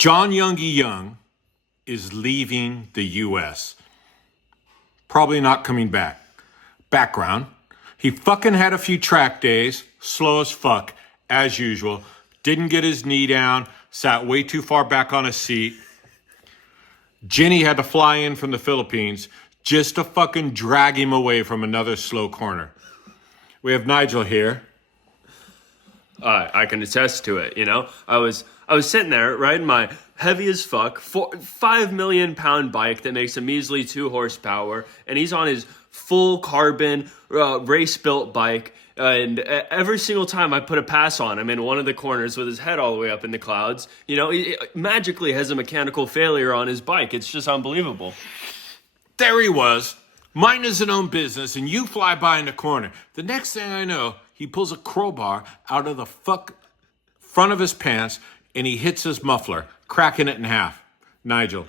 John Youngie Young is leaving the U.S. Probably not coming back. Background. He fucking had a few track days, slow as fuck, as usual. Didn't get his knee down, sat way too far back on his seat. Jenny had to fly in from the Philippines just to fucking drag him away from another slow corner. We have Nigel here. I can attest to it. You know, I was sitting there riding my heavy as fuck 5 million pound bike that makes a measly 2 horsepower, and he's on his full carbon race built bike. And every single time I put a pass on him in one of the corners with his head all the way up in the clouds, you know, he magically has a mechanical failure on his bike. It's just unbelievable. There he was, minding his own business, and you fly by in the corner. The next thing I know, he pulls a crowbar out of the front of his pants, and he hits his muffler, cracking it in half. Nigel,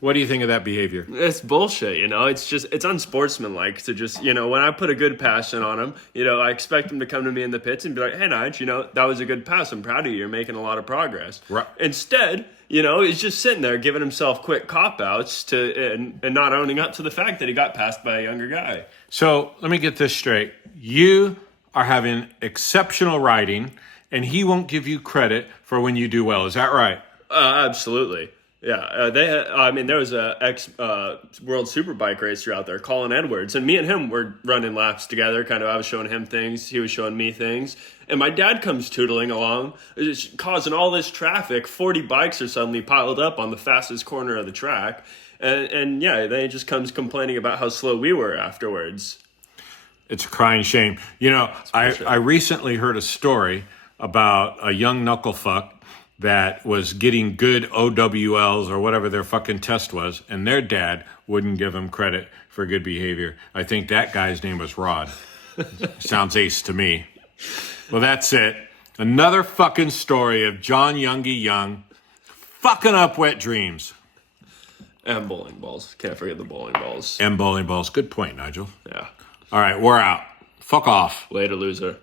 what do you think of that behavior? It's bullshit, you know. It's unsportsmanlike to just, you know, when I put a good passion on him, you know, I expect him to come to me in the pits and be like, hey, Nige, you know, that was a good pass. I'm proud of you. You're making a lot of progress. Right. Instead, you know, he's just sitting there giving himself quick cop-outs and not owning up to the fact that he got passed by a younger guy. So let me get this straight. You are having exceptional riding, and he won't give you credit for when you do well. Is that right? Absolutely. Yeah, there was a ex-World Superbike racer out there, Colin Edwards, and me and him were running laps together. Kind of, I was showing him things, he was showing me things, and my dad comes tootling along, just causing all this traffic. 40 bikes are suddenly piled up on the fastest corner of the track, and yeah, then he just comes complaining about how slow we were afterwards. It's a crying shame. You know, I recently heard a story about a young knucklefuck that was getting good OWLs or whatever their fucking test was, and their dad wouldn't give him credit for good behavior. I think that guy's name was Rod. Sounds ace to me. Well, that's it. Another fucking story of John Youngie Young fucking up wet dreams. And bowling balls. Can't forget the bowling balls. And bowling balls. Good point, Nigel. Yeah. All right, we're out. Fuck off. Later, loser.